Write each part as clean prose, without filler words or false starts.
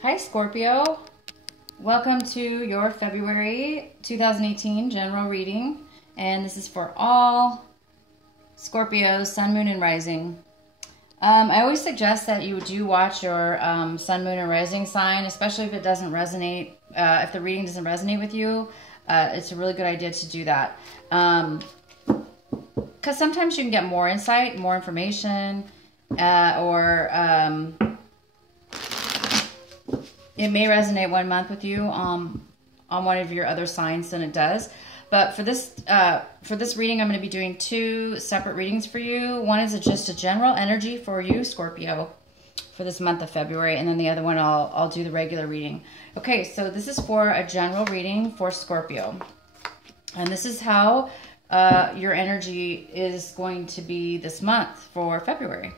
Hi Scorpio, welcome to your February 2018 general reading, and this is for all Scorpios, Sun, Moon, and Rising. I always suggest that you do watch your Sun, Moon, and Rising sign, especially if it doesn't resonate, if the reading doesn't resonate with you. It's a really good idea to do that. Because sometimes you can get more insight, more information, or it may resonate 1 month with you on one of your other signs than it does. But for this reading, I'm going to be doing 2 separate readings for you. One is just a general energy for you, Scorpio, for this month of February, and then the other one I'll do the regular reading. Okay, so this is for a general reading for Scorpio, and this is how your energy is going to be this month for February.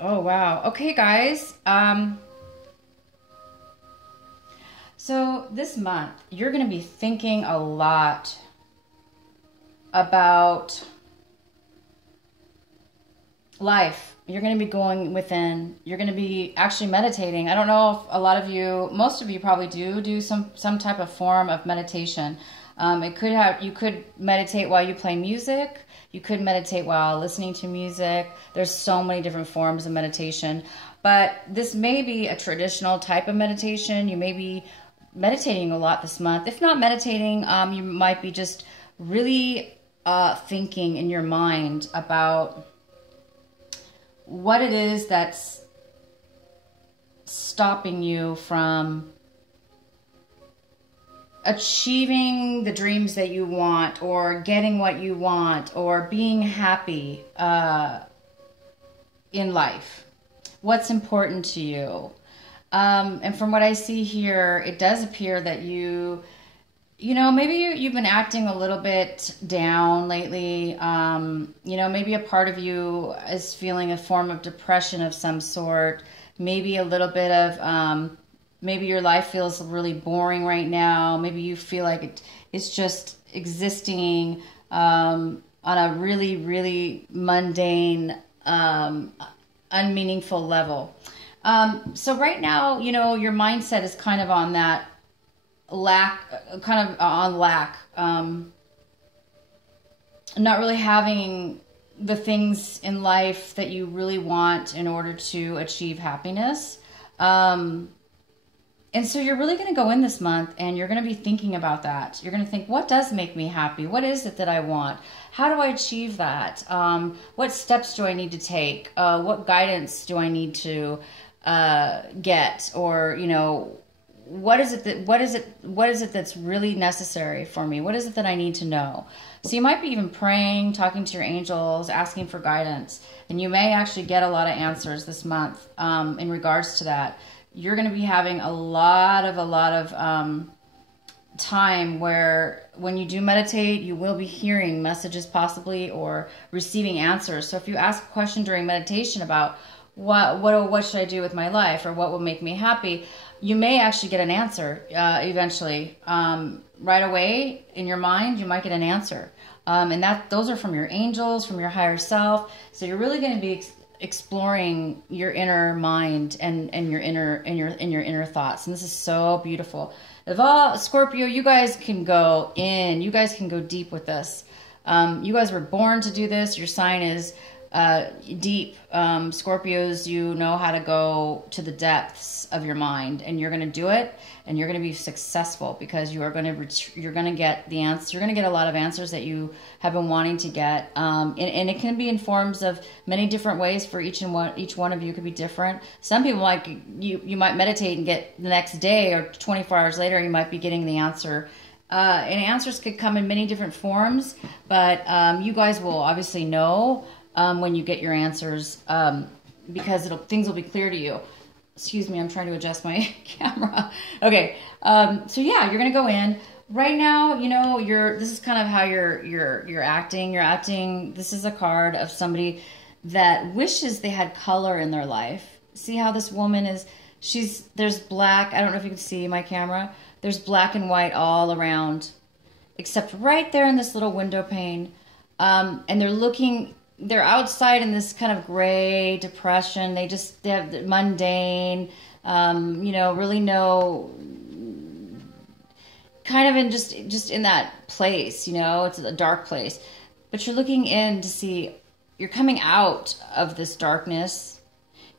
Oh, wow. Okay, guys. So this month, you're going to be thinking a lot about life. You're going to be going within. You're going to be actually meditating. I don't know if a lot of you, most of you probably do some type of form of meditation. You could meditate while you play music. You could meditate while listening to music. There's so many different forms of meditation. But this may be a traditional type of meditation. You may be meditating a lot this month. If not meditating, you might be just really thinking in your mind about what it is that's stopping you from achieving the dreams that you want, or getting what you want, or being happy in life. What's important to you? And from what I see here, it does appear that maybe you've been acting a little bit down lately. Maybe a part of you is feeling a form of depression of some sort. Maybe a little bit of, maybe your life feels really boring right now. Maybe you feel like it's just existing on a really, really mundane, unmeaningful level. So right now, your mindset is kind of on that lack, not really having the things in life that you really want in order to achieve happiness. And so you're really going to go in this month and you're going to be thinking about that. You're going to think, what does make me happy? What is it that I want? How do I achieve that? What steps do I need to take? What guidance do I need to get? Or, what is it that's really necessary for me? What is it that I need to know? So you might be even praying, talking to your angels, asking for guidance, and you may actually get a lot of answers this month in regards to that. You're going to be having a lot of time where when you do meditate, you will be hearing messages possibly, or receiving answers. So if you ask a question during meditation about what should I do with my life, or what will make me happy, you may actually get an answer eventually. Right away in your mind, you might get an answer. And those are from your angels, from your higher self. So you're really going to be exploring your inner mind and your inner thoughts, and this is so beautiful. Of all Scorpio, you guys can go in, you guys can go deep with this. You guys were born to do this. Your sign is deep. Scorpios, you know how to go to the depths of your mind, and you're going to do it, and you're going to be successful, because you're going to get the answer. You're going to get a lot of answers that you have been wanting to get, and it can be in forms of many different ways. For each one of you could be different. Some people, like you might meditate and get the next day, or 24 hours later, you might be getting the answer. And answers could come in many different forms, but you guys will obviously know when you get your answers, because things will be clear to you. Excuse me, I'm trying to adjust my camera. Okay, so yeah, you're gonna go in right now. This is kind of how you're acting. You're acting. This is a card of somebody that wishes they had color in their life. See how this woman is? There's black. I don't know if you can see my camera. There's black and white all around, except right there in this little window pane. And they're looking they're outside in this kind of gray depression. They have the mundane, really no, kind of in just in that place, it's a dark place. But you're looking in to see, you're coming out of this darkness.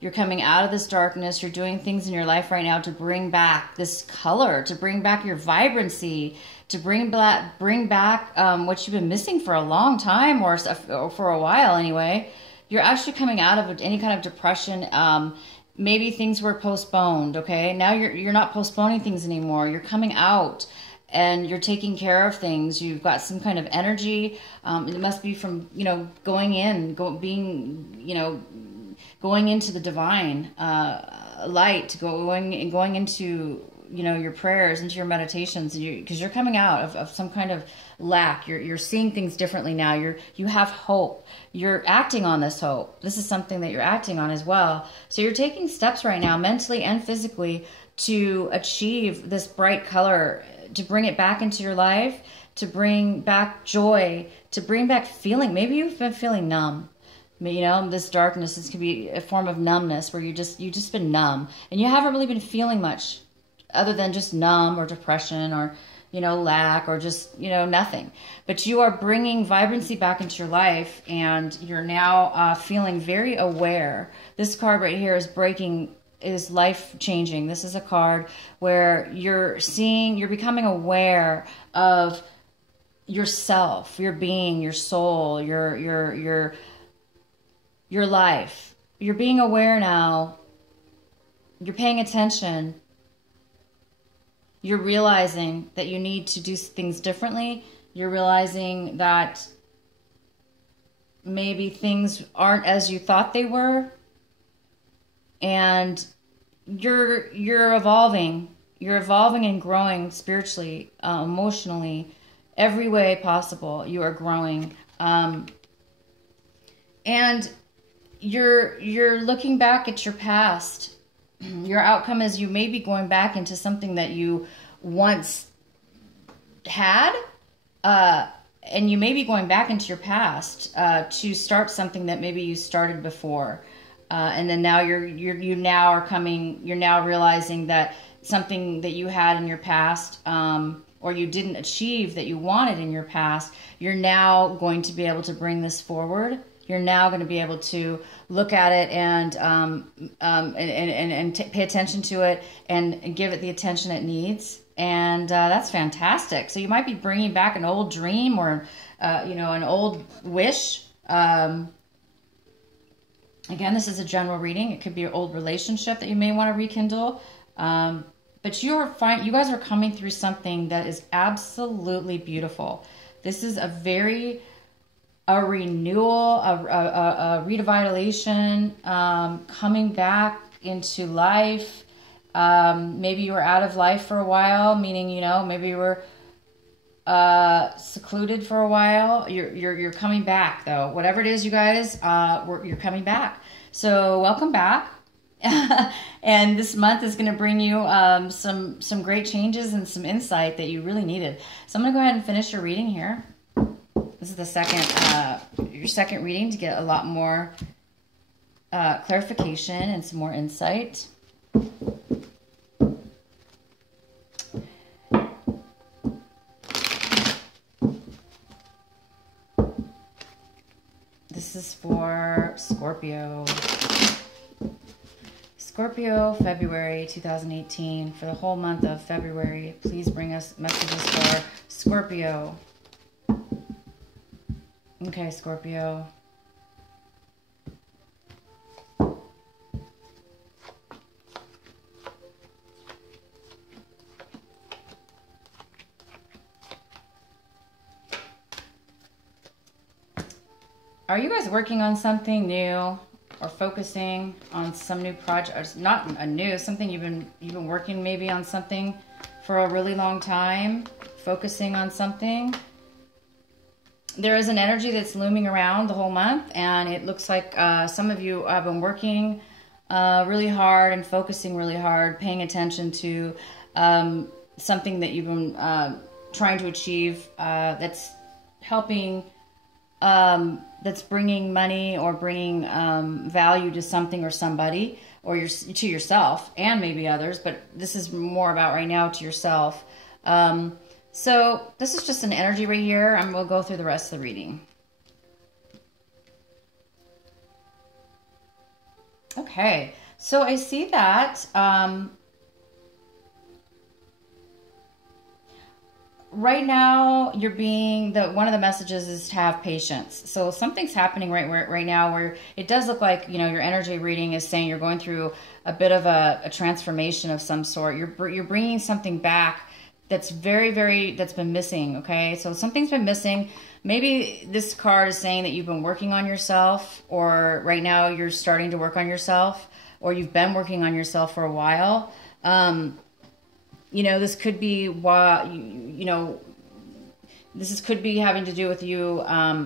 You're coming out of this darkness. You're doing things in your life right now to bring back this color, to bring back your vibrancy, to bring back what you've been missing for a long time, or for a while anyway. You're actually coming out of any kind of depression. Maybe things were postponed. Okay, now you're not postponing things anymore. You're coming out and you're taking care of things. You've got some kind of energy. It must be from going into the divine light, going into your prayers, into your meditations, because you're coming out of some kind of lack. You're seeing things differently now. You have hope. You're acting on this hope. This is something that you're acting on as well. So you're taking steps right now, mentally and physically, to achieve this bright color, to bring it back into your life, to bring back joy, to bring back feeling. Maybe you've been feeling numb. This darkness, this could be a form of numbness where you just been numb and you haven't really been feeling much other than just numb or depression or, lack or just, nothing. But you are bringing vibrancy back into your life, and you're now feeling very aware. This card right here is life changing. This is a card where you're becoming aware of yourself, your being, your soul, your life. You're being aware now. You're paying attention. You're realizing that you need to do things differently. You're realizing that maybe things aren't as you thought they were. And you're evolving. You're evolving and growing spiritually, emotionally, every way possible. You are growing. And you're looking back at your past. Your outcome is you may be going back into something that you once had, and you may be going back into your past to start something that maybe you started before, and then now you're now realizing that something that you had in your past, or you didn't achieve that you wanted in your past, you're now going to be able to bring this forward. You're now going to be able to look at it and pay attention to it and give it the attention it needs. And that's fantastic. So you might be bringing back an old dream or, an old wish. Again, this is a general reading. It could be an old relationship that you may want to rekindle. But you guys are coming through something that is absolutely beautiful. This is a renewal, a revitalization, coming back into life. Maybe you were out of life for a while, meaning, maybe you were secluded for a while. You're coming back, though. Whatever it is, you guys, you're coming back. So welcome back. And this month is going to bring you some great changes and some insight that you really needed. So I'm going to go ahead and finish your reading here. This is your second reading to get a lot more clarification and some more insight. This is for Scorpio. Scorpio, February 2018. For the whole month of February, please bring us messages for Scorpio. Okay, Scorpio. Are you guys working on something new or focusing on some new project? Not a new, something you've been working maybe on something for a really long time, focusing on something. There is an energy that's looming around the whole month, and it looks like some of you have been working really hard and focusing really hard, paying attention to something that you've been trying to achieve that's helping that's bringing money or bringing value to something or somebody, or to yourself and maybe others, but this is more about right now to yourself. So this is just an energy right here, and we'll go through the rest of the reading. Okay, so I see that right now you're being one of the messages is to have patience. So something's happening right now where it does look like, you know, your energy reading is saying you're going through a bit of a transformation of some sort. You're bringing something back that's that's been missing. Okay, so something's been missing. Maybe this card is saying that you've been working on yourself, or right now you're starting to work on yourself, or you've been working on yourself for a while. You know, this could be why, you know, could be having to do with you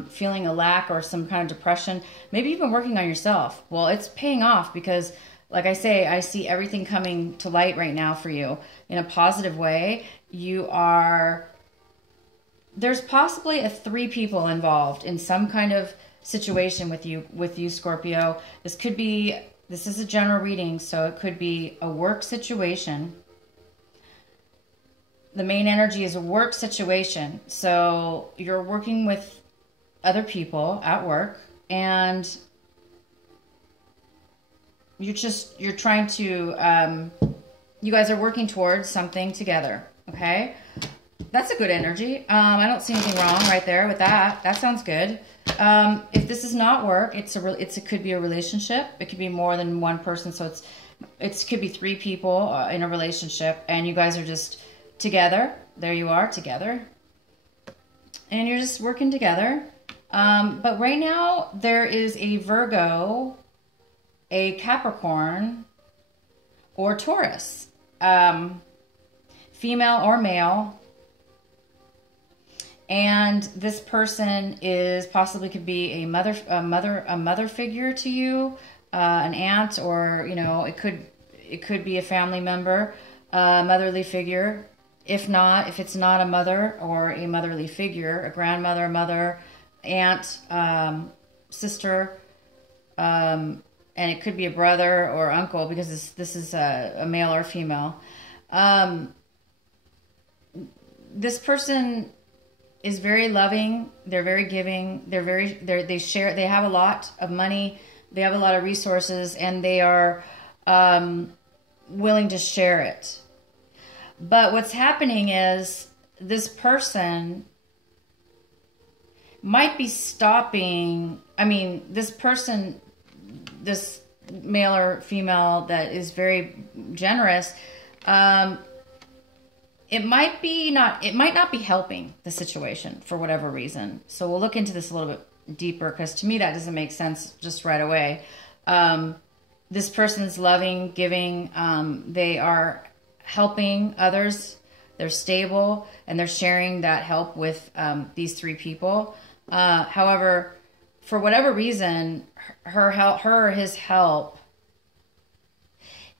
feeling a lack or some kind of depression. Maybe you've been working on yourself. Well, it's paying off because, like I say, I see everything coming to light right now for you in a positive way. There's possibly 3 people involved in some kind of situation with you, Scorpio. This is a general reading, so it could be a work situation. The main energy is a work situation. So you're working with other people at work, and you're trying to, you guys are working towards something together. Okay. That's a good energy. I don't see anything wrong right there with that. That sounds good. If this is not work, it could be a relationship. It could be more than one person. So it could be 3 people in a relationship, and you guys are just together. There you are, together. And you're just working together. But right now, there is a Virgo, a Capricorn, or Taurus. Female or male. And this person possibly could be a mother figure to you, an aunt, or, you know, it could be a family member, motherly figure. If it's not a mother or a motherly figure, a grandmother, mother, aunt, sister, and it could be a brother or uncle, because this is a male or female. This person is very loving. They're very giving. They have a lot of money. They have a lot of resources, and they are willing to share it. But what's happening is this person might be stopping. I mean, this male or female that is very generous, it might not be helping the situation for whatever reason. So we'll look into this a little bit deeper, because to me that doesn't make sense just right away. This person's loving, giving, they are helping others, they're stable, and they're sharing that help with these 3 people. However, for whatever reason, her or his help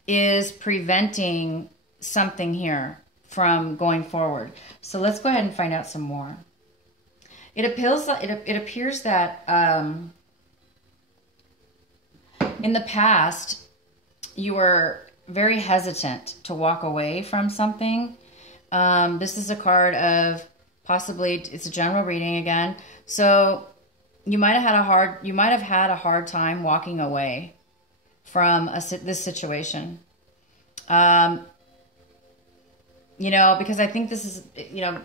is preventing something here from going forward. So let's go ahead and find out some more. It appears that in the past you were very hesitant to walk away from something. This is a card of possibly, it's a general reading again. So you might have had a hard time walking away from this situation. You know, because I think this is, you know,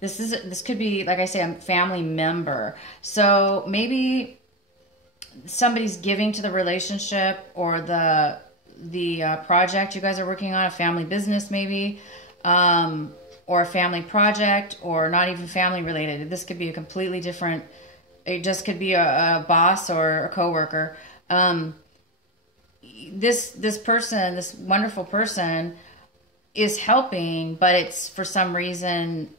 this could be, like I say, a family member. So maybe somebody's giving to the relationship or the project you guys are working on, a family business maybe, or a family project, or not even family related. This could be a completely different, it just could be a boss or a coworker. This person, this wonderful person, is helping, but it's for some reason,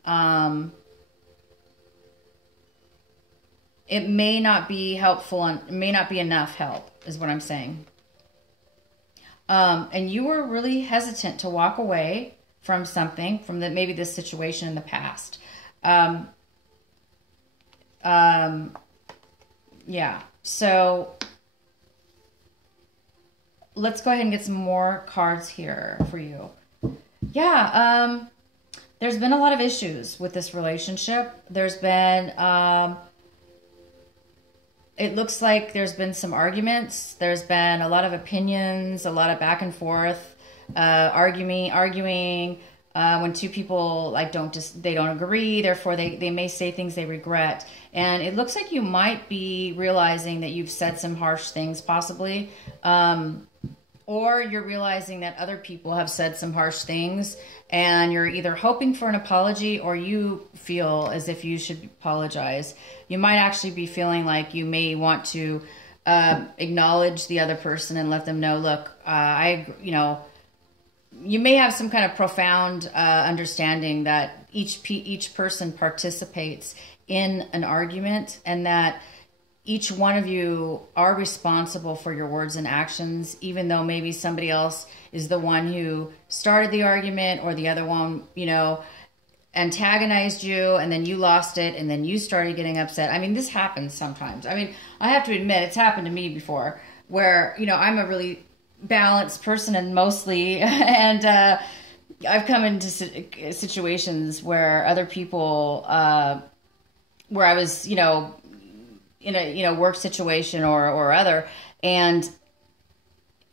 it may not be helpful, and it may not be enough help, is what I'm saying. And you were really hesitant to walk away from something, from maybe this situation in the past. Yeah. So let's go ahead and get some more cards here for you. Yeah. There's been a lot of issues with this relationship. There's been, it looks like there's been some arguments. There's been a lot of opinions, a lot of back and forth, arguing. When two people like they don't agree, therefore they may say things they regret. And it looks like you might be realizing that you've said some harsh things, possibly, or you're realizing that other people have said some harsh things, and you're either hoping for an apology or you feel as if you should apologize. You might actually be feeling like you may want to acknowledge the other person and let them know, look, you may have some kind of profound understanding that each person participates in an argument, and that each one of you are responsible for your words and actions, even though maybe somebody else is the one who started the argument, or the other one, antagonized you, and then you lost it, and then you started getting upset. I mean, this happens sometimes. I mean, I have to admit, it's happened to me before, where, I'm a really balanced person, and mostly, and I've come into situations where other people, where I was, in a work situation or other, and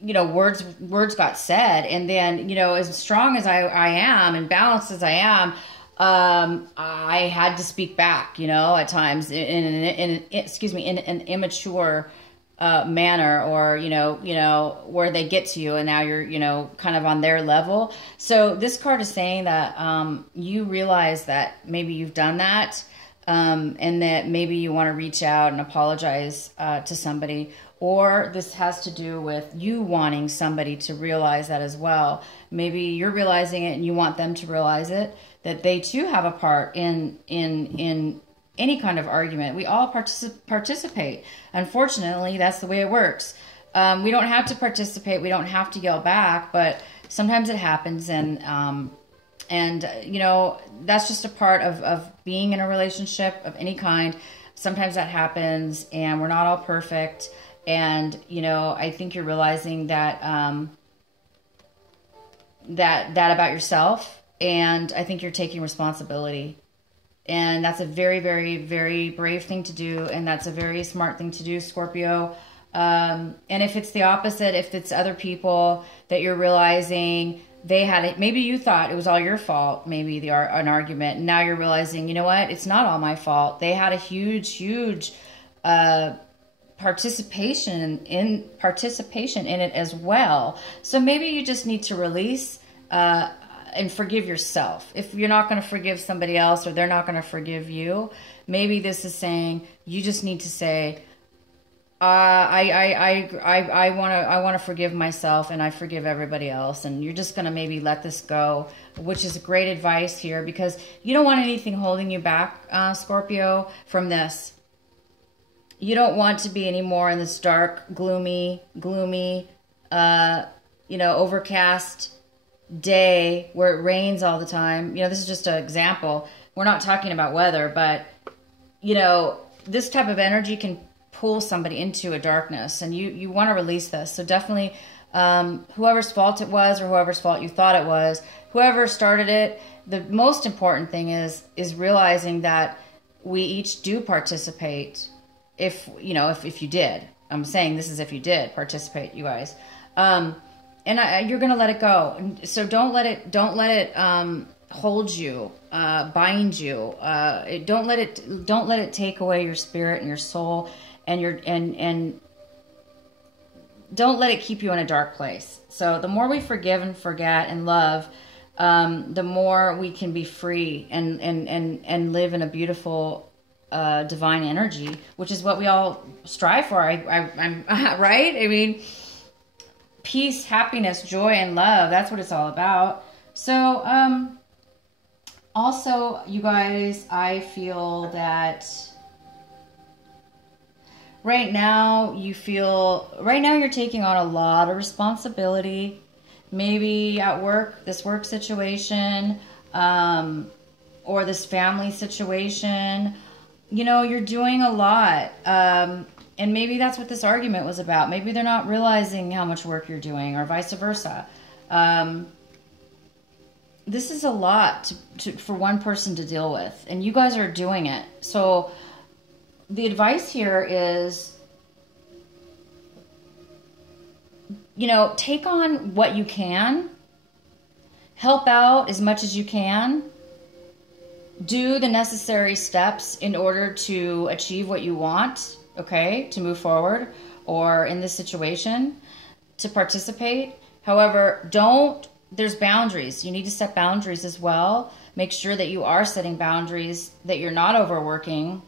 words got said, and then as strong as I am and balanced as I am, I had to speak back, at times in an immature manner, or where they get to you, and now you're kind of on their level. So this card is saying that you realize that maybe you've done that. And that maybe you want to reach out and apologize to somebody, or this has to do with you wanting somebody to realize that as well. Maybe you're realizing it and you want them to realize it, that they too have a part in any kind of argument. We all participate. Unfortunately, that's the way it works. We don't have to participate. We don't have to yell back, but sometimes it happens, and that's just a part of being in a relationship of any kind. Sometimes that happens, and we're not all perfect. And, I think you're realizing that, that about yourself. And I think you're taking responsibility, and that's a very, very, very brave thing to do. And that's a very smart thing to do, Scorpio. And if it's the opposite, if it's other people that you're realizing they had it, maybe you thought it was all your fault, maybe an argument, and now you're realizing, you know what, it's not all my fault. They had a huge participation in it as well. So maybe you just need to release and forgive yourself. If you're not going to forgive somebody else, or they're not going to forgive you, maybe this is saying you just need to say, I want to forgive myself, and I forgive everybody else. And you're just going to maybe let this go, which is great advice here, because you don't want anything holding you back, Scorpio, from this. You don't want to be anymore in this dark, gloomy, overcast day where it rains all the time. This is just an example. We're not talking about weather, but, this type of energy can pull somebody into a darkness, and you want to release this. So definitely, whoever's fault it was, or whoever's fault you thought it was, whoever started it, the most important thing is realizing that we each do participate. If you did, I'm saying this is if you did participate, you guys, and you're going to let it go. And so don't let it hold you, bind you. Don't let it take away your spirit and your soul, and don't let it keep you in a dark place. So the more we forgive and forget and love, the more we can be free and live in a beautiful, divine energy, which is what we all strive for. I'm right. I mean, peace, happiness, joy, and love. That's what it's all about. So, also, you guys, I feel that right now you're taking on a lot of responsibility, maybe at work, this work situation, or this family situation. You're doing a lot. And maybe that's what this argument was about. Maybe they're not realizing how much work you're doing, or vice versa. This is a lot for one person to deal with, and you guys are doing it. So the advice here is, take on what you can, help out as much as you can, do the necessary steps in order to achieve what you want, okay, to move forward, or in this situation, to participate. However, there's boundaries. You need to set boundaries as well. Make sure that you are setting boundaries, that you're not overworking,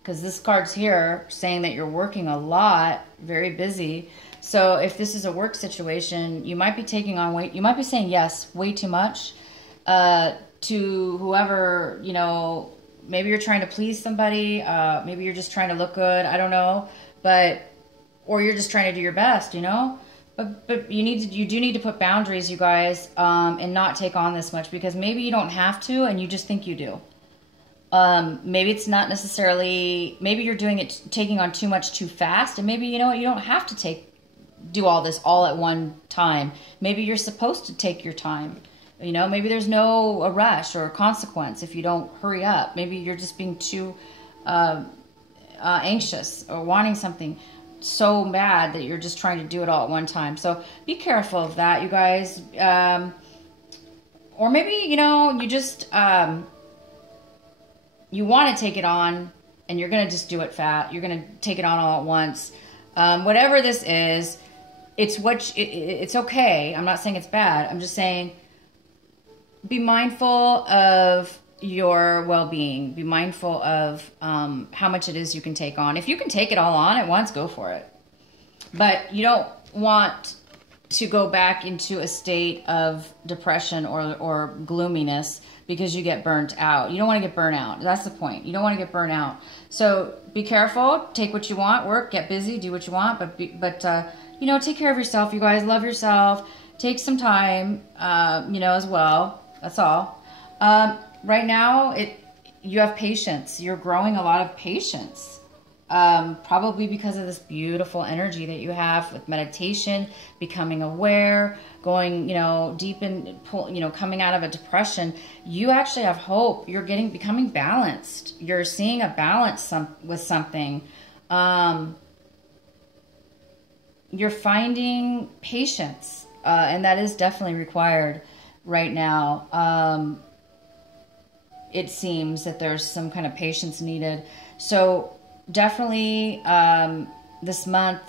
because this card's here saying that you're working a lot, very busy. So if this is a work situation, you might be taking on weight. You might be saying yes way too much to whoever, maybe you're trying to please somebody. Maybe you're just trying to look good. I don't know. Or you're just trying to do your best, But you do need to put boundaries, you guys, and not take on this much, because maybe you don't have to and you just think you do. Maybe it's not necessarily, maybe you're taking on too much too fast, and maybe, you don't have to do all this all at one time. Maybe you're supposed to take your time. Maybe there's no rush or consequence if you don't hurry up. Maybe you're just being too anxious or wanting something so bad that you're just trying to do it all at one time. So be careful of that, you guys. Or maybe, you just, you want to take it on and you're going to just do it fat. You're going to take it on all at once. Whatever this is, it's okay. I'm not saying it's bad. I'm just saying be mindful of your well-being. Be mindful of how much it is you can take on. If you can take it all on at once, go for it. But you don't want to go back into a state of depression or gloominess because you get burnt out. You don't want to get burnt out. That's the point. You don't want to get burnt out. So be careful. Take what you want. Work. Get busy. Do what you want. But take care of yourself. You guys, love yourself. Take some time. As well. That's all. Right now, you have patience. You're growing a lot of patience. Probably because of this beautiful energy that you have with meditation, becoming aware, going, deep in, coming out of a depression. You actually have hope. You're becoming balanced. You're seeing a balance with something. You're finding patience, and that is definitely required right now. It seems that there's some kind of patience needed. So definitely this month,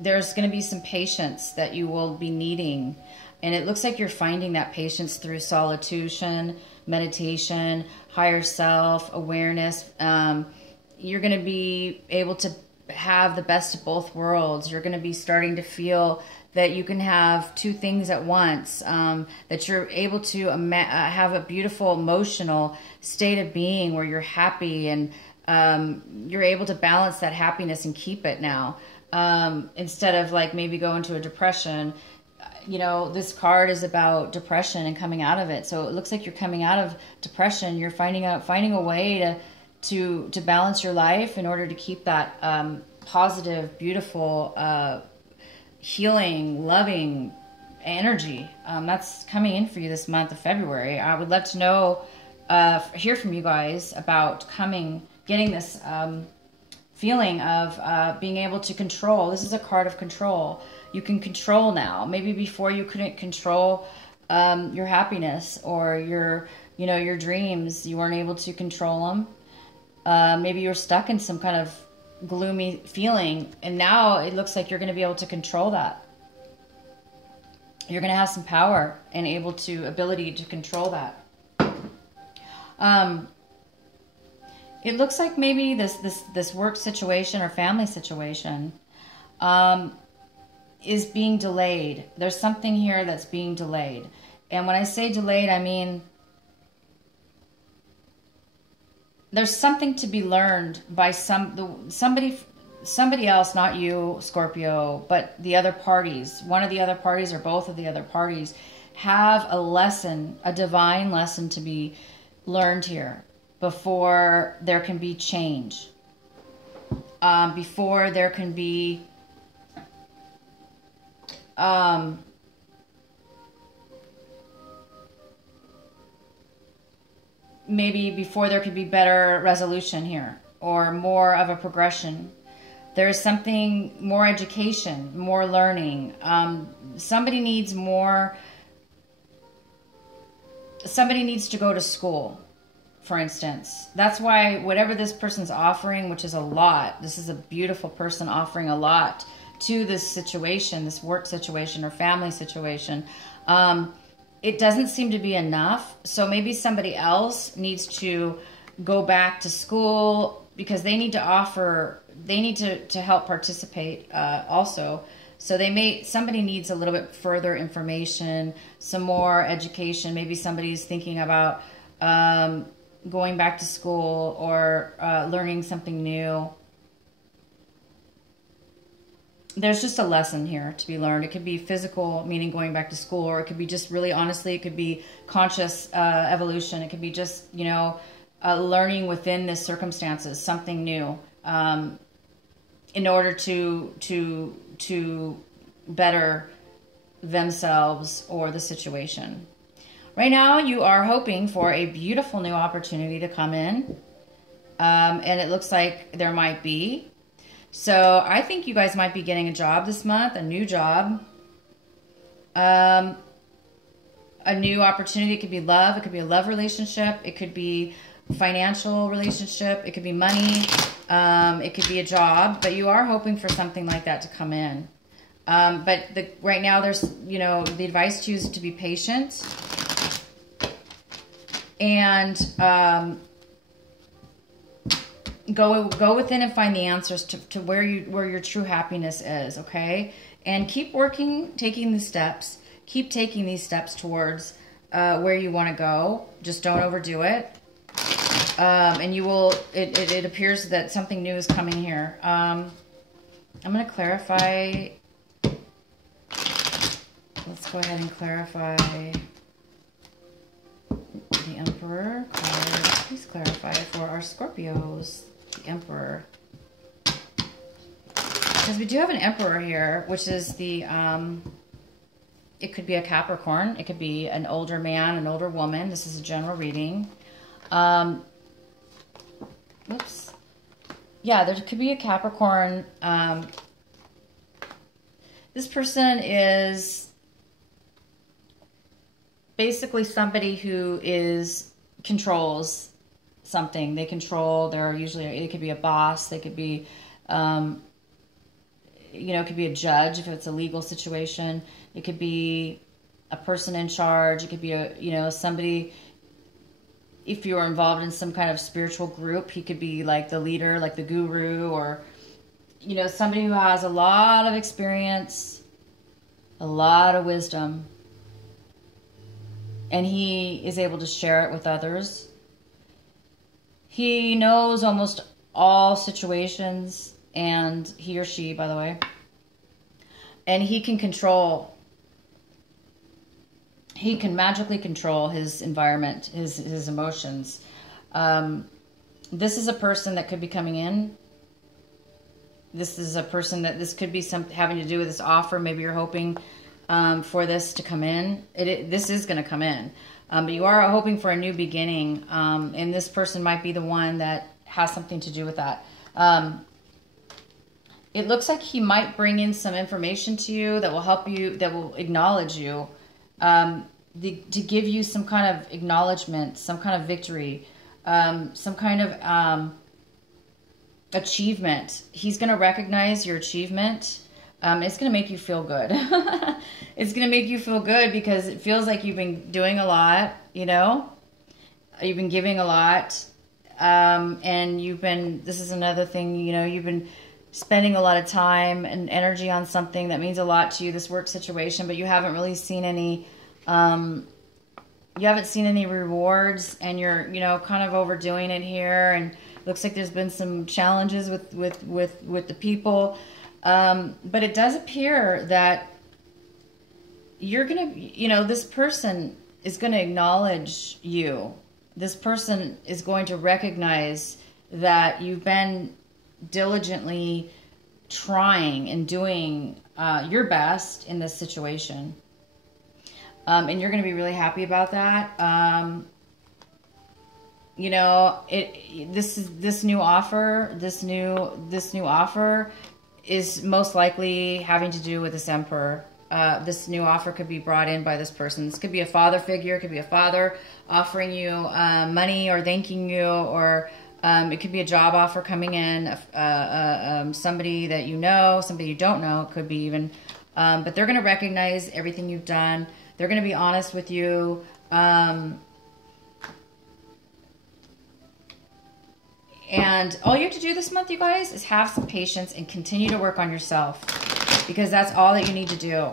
there's going to be some patience that you will be needing. And it looks like you're finding that patience through solitude, meditation, higher self, awareness. You're going to be able to have the best of both worlds. You're going to be starting to feel that you can have two things at once, that you're able to have a beautiful emotional state of being where you're happy, and you're able to balance that happiness and keep it now, instead of maybe go into a depression. This card is about depression and coming out of it. So it looks like you're coming out of depression. You're finding a way to balance your life in order to keep that positive, beautiful, healing, loving energy. That's coming in for you this month of February. I would love to know, hear from you guys about getting this feeling of being able to control. This is a card of control. You can control now. Maybe before you couldn't control your happiness or your dreams. You weren't able to control them. Maybe you're stuck in some kind of gloomy feeling, and now it looks like you're going to be able to control that. You're going to have some power and ability to control that. It looks like maybe this work situation or family situation is being delayed. There's something here that's being delayed. And when I say delayed, I mean there's something to be learned by somebody else, not you, Scorpio, but the other parties. One of the other parties or both of the other parties have a lesson, a divine lesson to be learned here before there can be change. before there can be maybe before there could be better resolution here or more of a progression. There's something more education, more learning. Somebody needs to go to school, for instance. That's why whatever this person's offering, which is a lot, this is a beautiful person offering a lot to this situation, this work situation or family situation. It doesn't seem to be enough. So maybe somebody else needs to go back to school because they need to help participate also. So somebody needs a little bit further information, some more education. Maybe somebody's thinking about going back to school or learning something new. There's just a lesson here to be learned. It could be physical, meaning going back to school, or it could be just really honestly, it could be conscious evolution. It could be just, learning within this circumstances, something new, in order to better themselves or the situation. Right now, you are hoping for a beautiful new opportunity to come in, and it looks like there might be. So I think you guys might be getting a job this month, a new job, a new opportunity. It could be love. It could be a love relationship. It could be financial relationship. It could be money. It could be a job, but you are hoping for something like that to come in. But right now there's, the advice to you is to be patient and go within and find the answers to where your true happiness is, okay? And keep working, taking the steps. Keep taking these steps towards where you want to go. Just don't overdo it. And you will, it appears that something new is coming here. I'm going to clarify. Let's go ahead and clarify the Emperor card. Please clarify for our Scorpios, the Emperor. Because we do have an Emperor here, which is the, it could be a Capricorn. It could be an older man, an older woman. This is a general reading. Oops. Yeah, there could be a Capricorn. This person is basically somebody who controls something. They control, it could be a boss. They could be, it could be a judge if it's a legal situation. It could be a person in charge. It could be somebody, if you are involved in some kind of spiritual group, he could be like the leader, like the guru, or, somebody who has a lot of experience, a lot of wisdom, and he is able to share it with others. He knows almost all situations, and he or she, by the way, and he can magically control his environment, his emotions. This is a person that could be coming in. This is a person that this could be something having to do with this offer. Maybe you're hoping for this to come in. This is going to come in. But you are hoping for a new beginning. And this person might be the one that has something to do with that. It looks like he might bring in some information to you that will help you, that will acknowledge you. To give you some kind of acknowledgement, some kind of victory, some kind of achievement. He's going to recognize your achievement. It's going to make you feel good. It's going to make you feel good because it feels like you've been doing a lot, You've been giving a lot. And this is another thing, you've been spending a lot of time and energy on something that means a lot to you, this work situation, but you haven't really seen any rewards, and you're kind of overdoing it here, and it looks like there's been some challenges with the people, but it does appear that you're gonna this person is going to acknowledge you. This person is going to recognize that you've been diligently trying and doing your best in this situation. And you're going to be really happy about that. You know, this new offer is most likely having to do with this Emperor. This new offer could be brought in by this person. This could be a father figure. It could be a father offering you money or thanking you, or it could be a job offer coming in, somebody that you know, somebody you don't know. It could be even, but they're going to recognize everything you've done. They're going to be honest with you. And all you have to do this month, you guys, is have some patience and continue to work on yourself, because that's all that you need to do.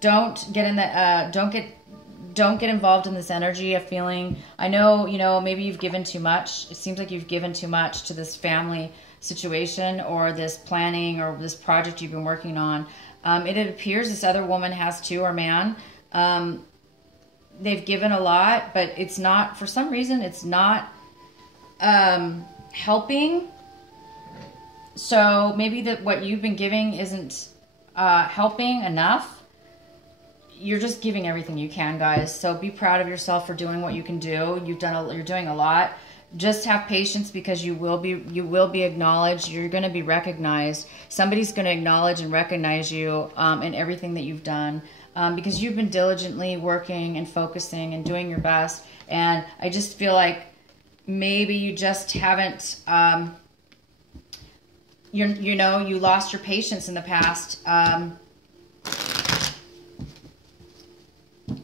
Don't get in that. Don't get involved in this energy of feeling. I know, you know, maybe you've given too much. It seems like you've given too much to this family situation or this planning or this project you've been working on. It appears this other woman has too, or man. They've given a lot, but it's not, for some reason, it's not helping. So maybe that what you've been giving isn't helping enough. You're just giving everything you can, guys. So be proud of yourself for doing what you can do. You're doing a lot. Just have patience, because you will be acknowledged. You're going to be recognized. Somebody's going to acknowledge and recognize you in everything that you've done, because you've been diligently working and focusing and doing your best. And I just feel like maybe you just haven't, you know, you lost your patience in the past.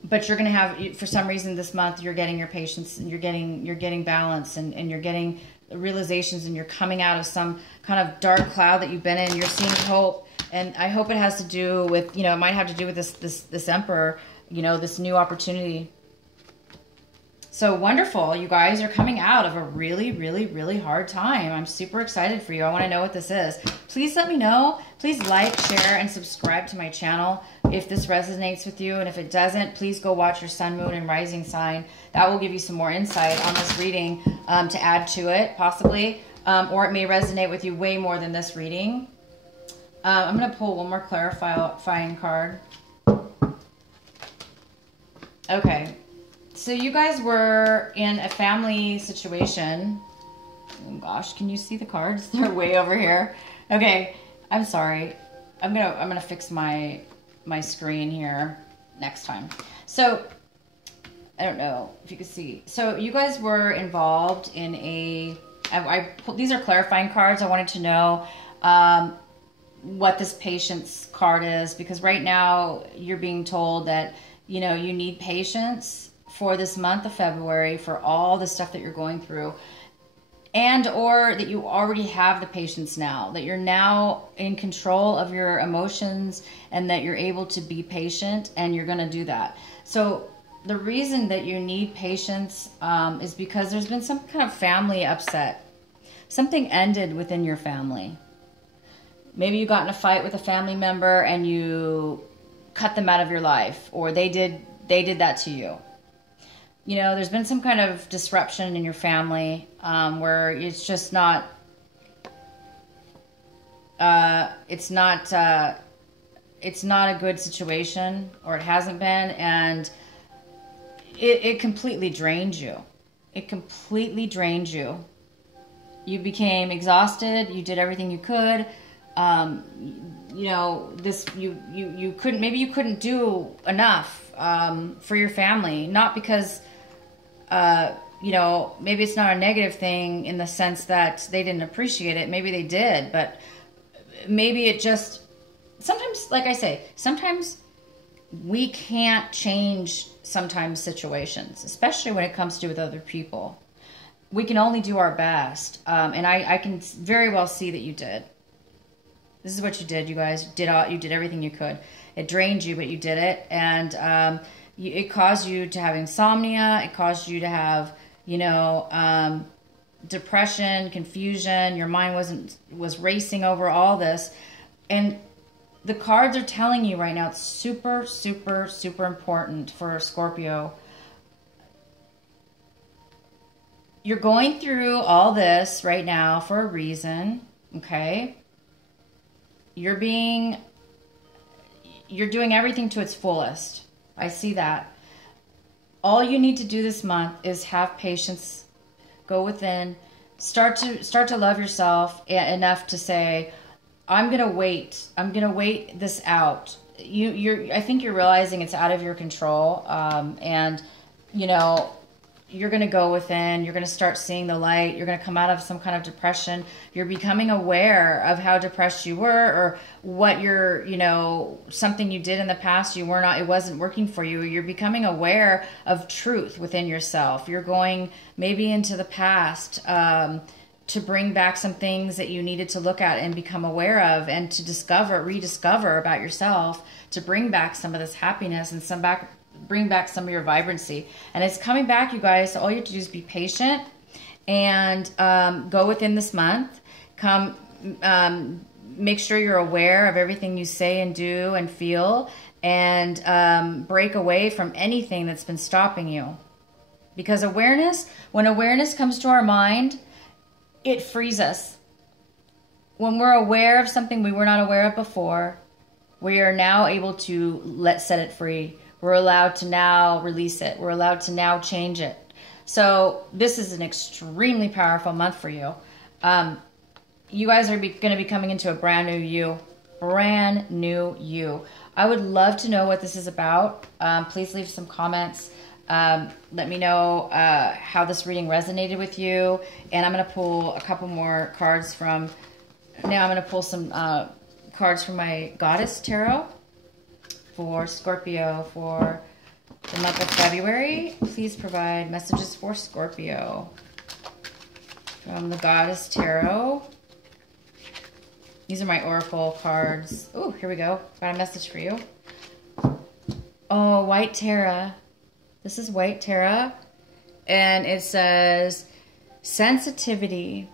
But you're going to have, for some reason this month, you're getting your patience, and you're getting balance, and you're getting realizations, and you're coming out of some kind of dark cloud that you've been in. You're seeing hope. And I hope it has to do with, you know, it might have to do with this Emperor, you know, this new opportunity. So wonderful. You guys are coming out of a really, really, really hard time. I'm super excited for you. I want to know what this is. Please let me know. Please like, share, and subscribe to my channel if this resonates with you. And if it doesn't, please go watch your sun, moon, and rising sign. That will give you some more insight on this reading to add to it, possibly. Or it may resonate with you way more than this reading. I'm going to pull one more clarifying card. Okay. So you guys were in a family situation. Oh gosh, can you see the cards? They're way over here. Okay, I'm sorry. I'm gonna fix my screen here next time. So I don't know if you can see. So you guys were involved in these are clarifying cards. I wanted to know what this patience card is, because right now you're being told that, you know, you need patience for this month of February, for all the stuff that you're going through, and or that you already have the patience now, that you're now in control of your emotions, and that you're able to be patient, and you're going to do that. So the reason that you need patience is because there's been some kind of family upset. Something ended within your family. Maybe you got in a fight with a family member and you cut them out of your life, or they did that to you. You know, there's been some kind of disruption in your family where it's just not, it's not a good situation, or it hasn't been, and it completely drained you. It completely drained you. You became exhausted. You did everything you could. You know, you couldn't, maybe you couldn't do enough for your family, not because you know, maybe it's not a negative thing in the sense that they didn't appreciate it. Maybe they did, but maybe it just, sometimes, like I say, sometimes we can't change situations, especially when it comes to do with other people. We can only do our best. And I can very well see that you did. This is what you did, you guys. You did everything you could. It drained you, but you did it. And it caused you to have insomnia. It caused you to have, you know, depression, confusion. Your mind was racing over all this. And the cards are telling you right now, it's super, super, super important for Scorpio. you're going through all this right now for a reason, okay? You're doing everything to its fullest. I see that. All you need to do this month is have patience, go within, start to love yourself enough to say, I'm going to wait. I'm going to wait this out. I think you're realizing it's out of your control. And you know, you're going to go within, you're going to start seeing the light, you're going to come out of some kind of depression, you're becoming aware of how depressed you were, or what you're, you know, something you did in the past, it wasn't working for you. You're becoming aware of truth within yourself. You're going maybe into the past, to bring back some things that you needed to look at and become aware of, and to rediscover about yourself, to bring back some of this happiness and bring back some of your vibrancy. And it's coming back, you guys. So all you have to do is be patient and go within this month. Make sure you're aware of everything you say and do and feel, and break away from anything that's been stopping you. Because when awareness comes to our mind, it frees us. When we're aware of something we were not aware of before, we are now able to set it free. We're allowed to now release it. We're allowed to now change it. So this is an extremely powerful month for you. You guys are going to be coming into a brand new you. Brand new you. I would love to know what this is about. Please leave some comments. Let me know how this reading resonated with you. And I'm going to pull a couple more cards from... Now I'm going to pull some cards from my Goddess Tarot for Scorpio for the month of February. Please provide messages for Scorpio from the Goddess Tarot. These are my Oracle cards. Oh, here we go. Got a message for you. Oh, White Tara. This is White Tara. And it says, sensitivity.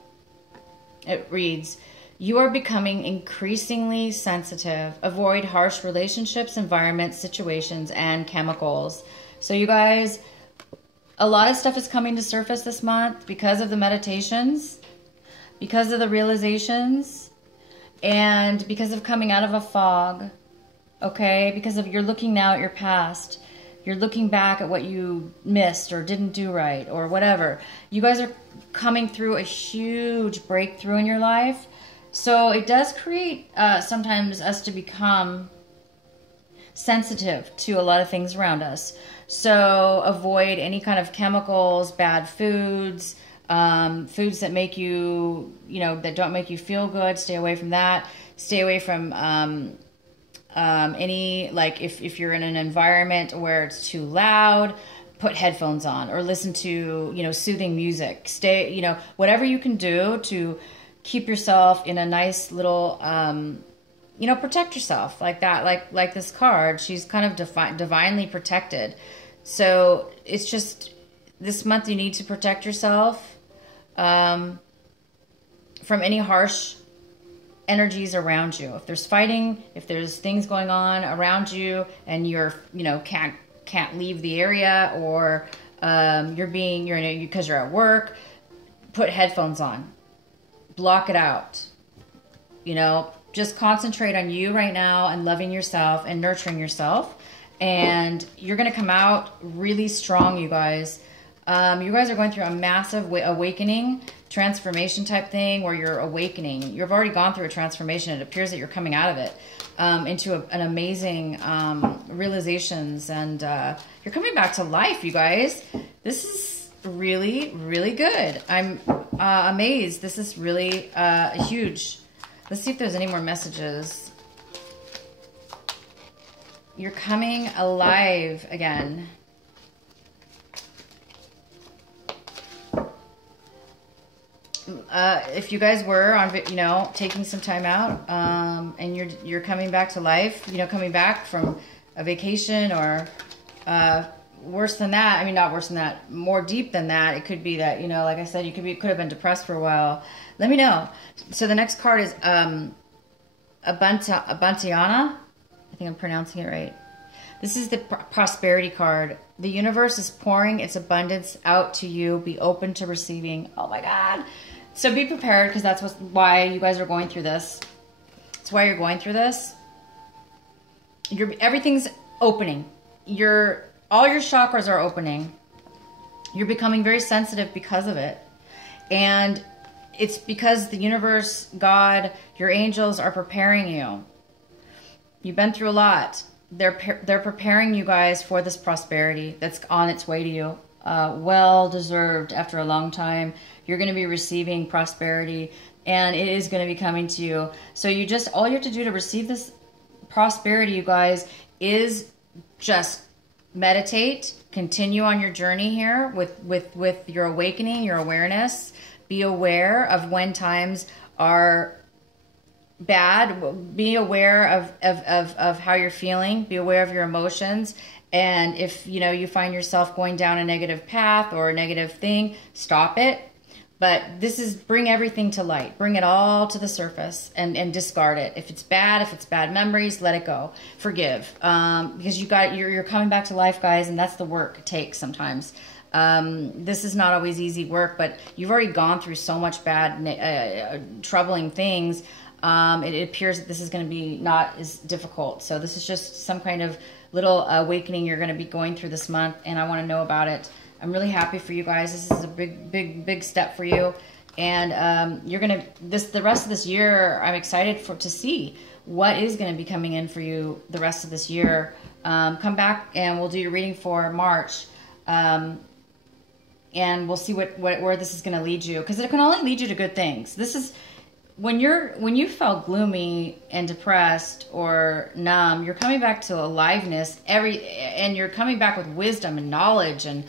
It reads, you are becoming increasingly sensitive. Avoid harsh relationships, environments, situations, and chemicals. So you guys, a lot of stuff is coming to surface this month because of the meditations, because of the realizations, and because of coming out of a fog. Okay? Because of you're looking now at your past. You're looking back at what you missed or didn't do right or whatever. You guys are coming through a huge breakthrough in your life. So it does create sometimes us to become sensitive to a lot of things around us. So avoid any kind of chemicals, bad foods, foods that make you, that don't make you feel good. Stay away from that. Stay away from any, like if you're in an environment where it's too loud, put headphones on or listen to, soothing music. Stay, whatever you can do to keep yourself in a nice little, protect yourself like that. Like this card, she's kind of divinely protected. So it's just this month you need to protect yourself from any harsh energies around you. If there's fighting, if there's things going on around you and you're, can't leave the area, or because you're at work, put headphones on. Block it out. Just concentrate on you right now and loving yourself and nurturing yourself. And you're going to come out really strong, you guys. You guys are going through a massive awakening, transformation type thing where you're awakening. You've already gone through a transformation. It appears that you're coming out of it into an amazing realizations. And you're coming back to life, you guys. This is really, really good. I'm amazed. This is really huge. Let's see if there's any more messages. You're coming alive again. If you guys were on, taking some time out, and you're coming back to life, coming back from a vacation or worse than that. I mean, not worse than that, more deep than that. It could be that, like I said, you could have been depressed for a while. Let me know. So the next card is Abantiana. I think I'm pronouncing it right. This is the prosperity card. The universe is pouring its abundance out to you. Be open to receiving. Oh my God. So be prepared, because that's why you guys are going through this. That's why you're going through this. Everything's opening. All your chakras are opening. You're becoming very sensitive because of it. And it's because the universe, God, your angels are preparing you. You've been through a lot. They're preparing you guys for this prosperity that's on its way to you. Well deserved after a long time. You're going to be receiving prosperity, and it is going to be coming to you. So all you have to do to receive this prosperity, you guys, is just meditate, continue on your journey here with your awakening, your awareness. Be aware of when times are bad. Be aware of how you're feeling. Be aware of your emotions. And if you find yourself going down a negative path or a negative thing, stop it. But this is bring everything to light. Bring it all to the surface and discard it. If it's bad memories, let it go. Forgive. Because you're coming back to life, guys, and that's the work it takes sometimes. This is not always easy work, but you've already gone through so much bad, troubling things. It appears that this is going to be not as difficult. So this is just some kind of little awakening you're going to be going through this month, and I want to know about it. I'm really happy for you guys. This is a big step for you, and you're gonna the rest of this year. I'm excited to see what is going to be coming in for you the rest of this year. Come back and we'll do your reading for March, and we'll see where this is going to lead you, because it can only lead you to good things. This is when you felt gloomy and depressed or numb. You're coming back to aliveness and you're coming back with wisdom and knowledge and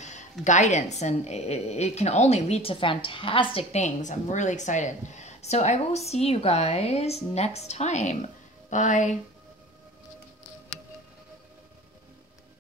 guidance, and it can only lead to fantastic things. I'm really excited. So I will see you guys next time. Bye.